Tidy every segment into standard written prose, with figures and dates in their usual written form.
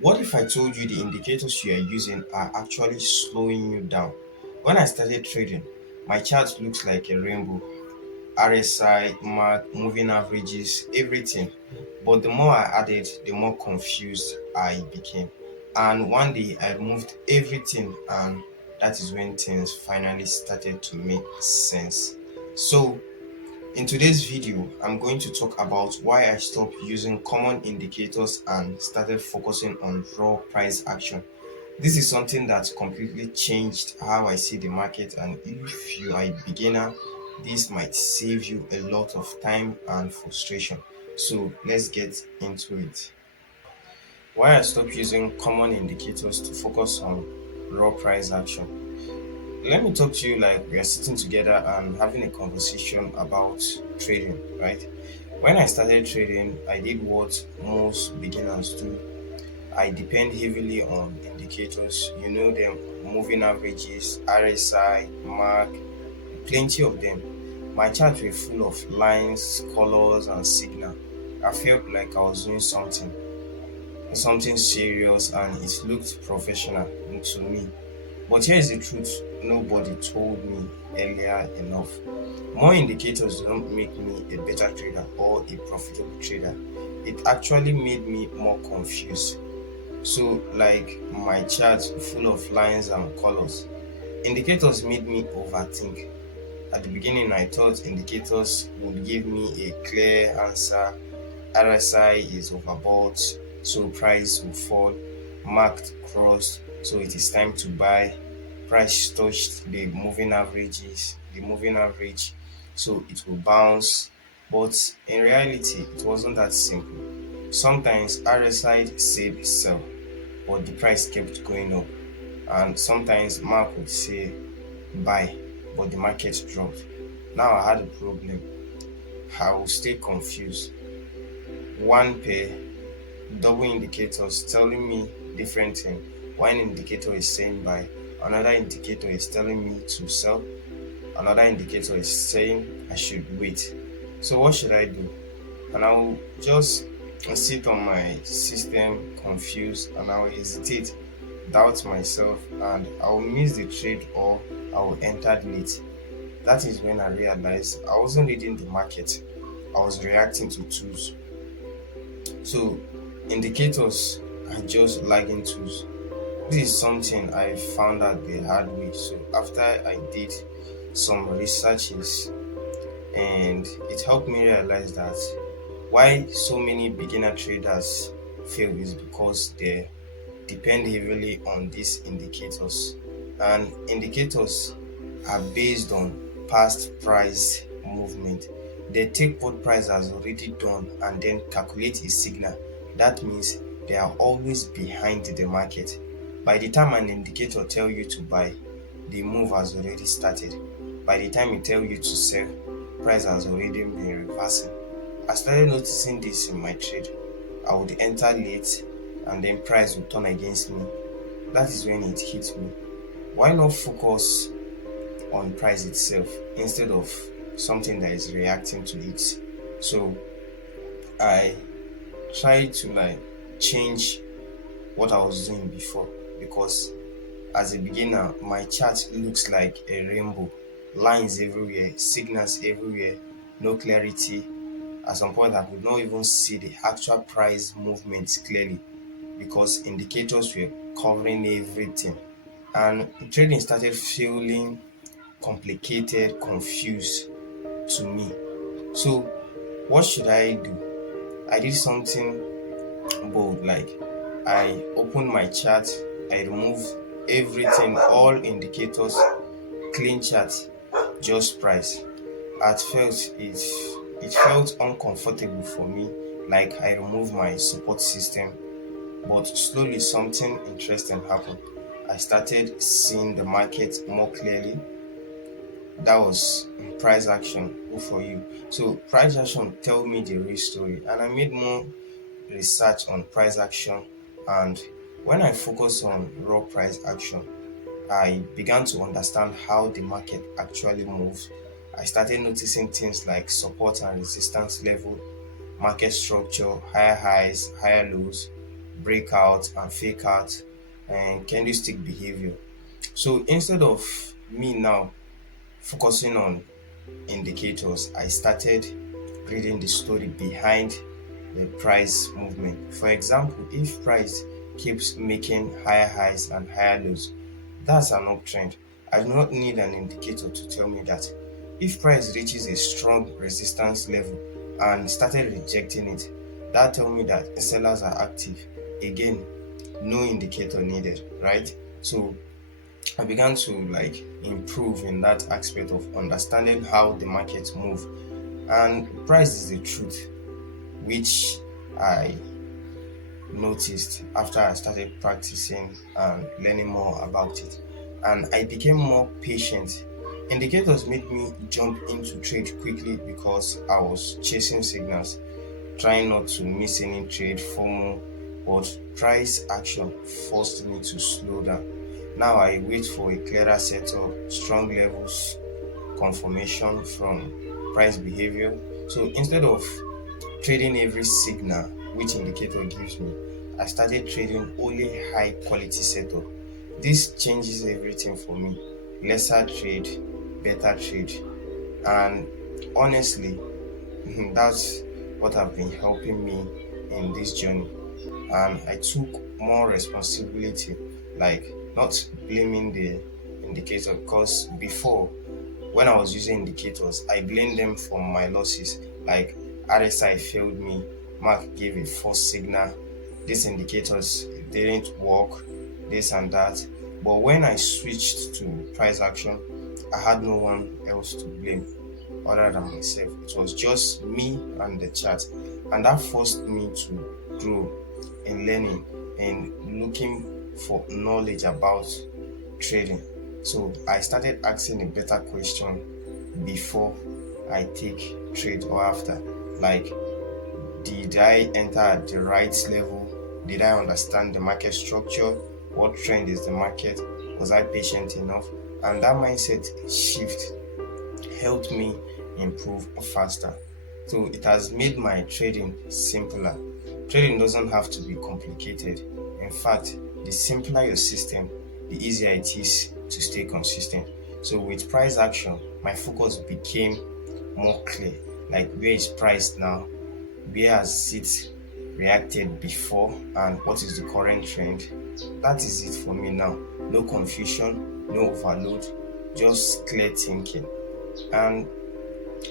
What if I told you the indicators you are using are actually slowing you down? When I started trading, my chart looks like a rainbow. RSI, MAC, moving averages, everything. But the more I added, the more confused I became. And one day I removed everything, and that is when things finally started to make sense. So, in today's video, I'm going to talk about why I stopped using common indicators and started focusing on raw price action. This is something that completely changed how I see the market, and if you are a beginner, this might save you a lot of time and frustration. So let's get into it. Why I stopped using common indicators to focus on raw price action. Let me talk to you like we are sitting together and having a conversation about trading, right? When I started trading, I did what most beginners do. I depend heavily on indicators, you know them, moving averages, RSI, MAC, plenty of them. My charts were full of lines, colors, and signal. I felt like I was doing something serious, and it looked professional to me. But here is the truth nobody told me earlier enough. More indicators don't make me a better trader or a profitable trader. It actually made me more confused. So, like my chart full of lines and colors, indicators made me overthink. At the beginning, I thought indicators would give me a clear answer. RSI is overbought, so price will fall. Marked crossed, so it is time to buy. Price touched the moving average, so it will bounce. But in reality, it wasn't that simple. Sometimes RSI said sell, but the price kept going up. And sometimes Mark would say buy, but the market dropped. Now I had a problem. I will stay confused. One pair, double indicators telling me different thing. One indicator is saying buy, another indicator is telling me to sell, another indicator is saying I should wait. So what should I do? And I'll just sit on my system confused, and I'll hesitate, doubt myself, and I'll miss the trade or I'll enter late. That is when I realized I wasn't reading the market, I was reacting to tools. So indicators are just lagging tools. This is something I found out the hard way. So after I did some researches, and it helped me realize that why so many beginner traders fail is because they depend heavily on these indicators. And indicators are based on past price movement. They take what price has already done and then calculate a signal. That means they are always behind the market. By the time an indicator tell you to buy, the move has already started. By the time it tell you to sell, price has already been reversing. I started noticing this in my trade. I would enter late and then price would turn against me. That is when it hit me. Why not focus on price itself instead of something that is reacting to it? So I tried to change what I was doing before, because as a beginner my chart looks like a rainbow, lines everywhere, signals everywhere, no clarity. At some point I could not even see the actual price movements clearly because indicators were covering everything, and trading started feeling complicated, confused to me. So what should I do? I did something bold, like I opened my chart, I removed everything, all indicators, clean chart, just price. At first it felt uncomfortable for me, like I removed my support system. But slowly something interesting happened. I started seeing the market more clearly. That was price action. Good for you. So price action tell me the real story, and I made more research on price action. And when I focus on raw price action, I began to understand how the market actually moves. I started noticing things like support and resistance level, market structure, higher highs, higher lows. breakout and fake out, and candlestick behavior. So instead of me now focusing on indicators, I started reading the story behind the price movement. For example, if price keeps making higher highs and higher lows, that's an uptrend. I do not need an indicator to tell me that. If price reaches a strong resistance level and started rejecting it, that tells me that sellers are active. Again, no indicator needed, right? So I began to like improve in that aspect of understanding how the markets move. And price is the truth, which I noticed after I started practicing and learning more about it. And I became more patient. Indicators made me jump into trade quickly because I was chasing signals, trying not to miss any trade, FOMO, but price action forced me to slow down. Now I wait for a clearer setup, strong levels, confirmation from price behavior. So instead of trading every signal which indicator gives me, I started trading only high quality setup. This changes everything for me. Lesser trade, better trade. And honestly, that's what have been helping me in this journey. And I took more responsibility, like not blaming the indicator, because before, when I was using indicators, I blamed them for my losses. Like RSI failed me, Mark gave a false signal, these indicators didn't work, this and that. But when I switched to price action, I had no one else to blame other than myself. It was just me and the chart. And that forced me to grow in learning and looking for knowledge about trading. So I started asking a better question before I take trade or after. Like, did I enter at the right level? Did I understand the market structure? What trend is the market? Was I patient enough? And that mindset shift helped me improve faster. So it has made my trading simpler. Trading doesn't have to be complicated. In fact, the simpler your system, the easier it is to stay consistent. So with price action, my focus became more clear. Like, where is price now? Where has it reacted before? And what is the current trend? That is it for me now. No confusion, no overload, just clear thinking. And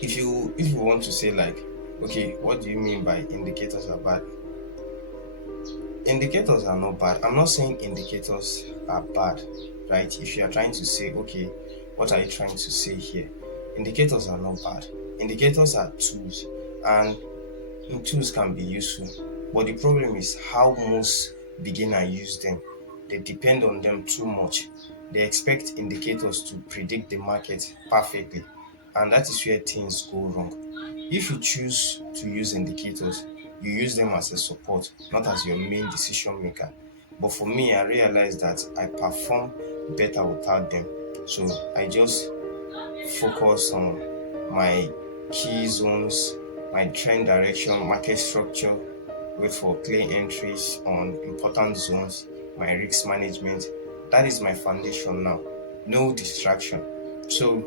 if you want to say like, okay, what do you mean by indicators are bad? Indicators are not bad. I'm not saying indicators are bad, right? If you are trying to say, okay, what are you trying to say here? Indicators are not bad. Indicators are tools, and tools can be useful. But the problem is how most beginners use them. They depend on them too much. They expect indicators to predict the market perfectly, and that is where things go wrong. If you choose to use indicators, you use them as a support, not as your main decision maker. But for me, I realized that I perform better without them. So I just focus on my key zones, my trend direction, market structure, wait for clear entries on important zones, my risk management. That is my foundation now. No distraction. So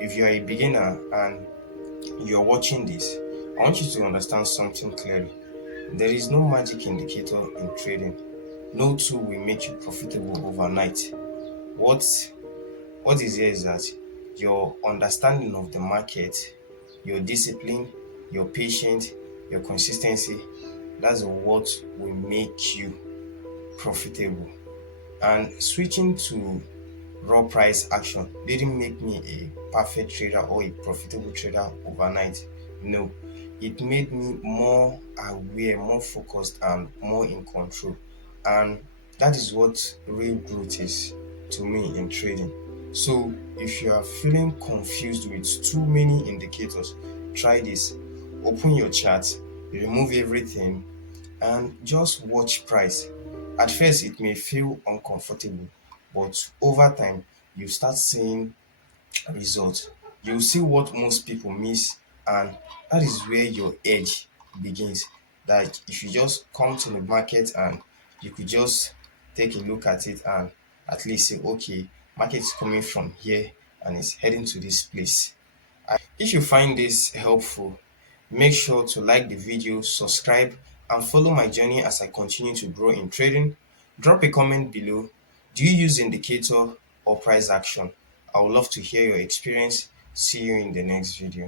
if you are a beginner and you're watching this, I want you to understand something clearly. There is no magic indicator in trading. No tool will make you profitable overnight. What what is here is that your understanding of the market, your discipline, your patience, your consistency, that's what will make you profitable. And switching to raw price action didn't make me a perfect trader or a profitable trader overnight. No, it made me more aware, more focused, and more in control. And that is what real growth is to me in trading. So, if you are feeling confused with too many indicators, try this. Open your chart, remove everything, and just watch price. At first, it may feel uncomfortable, but over time, you start seeing results. You see what most people miss, and that is where your edge begins. Like, if you just come to the market and you could just take a look at it and at least say, okay, market is coming from here and it's heading to this place. If you find this helpful, make sure to like the video, subscribe, and follow my journey as I continue to grow in trading. Drop a comment below. Do you use indicator or price action? I would love to hear your experience. See you in the next video.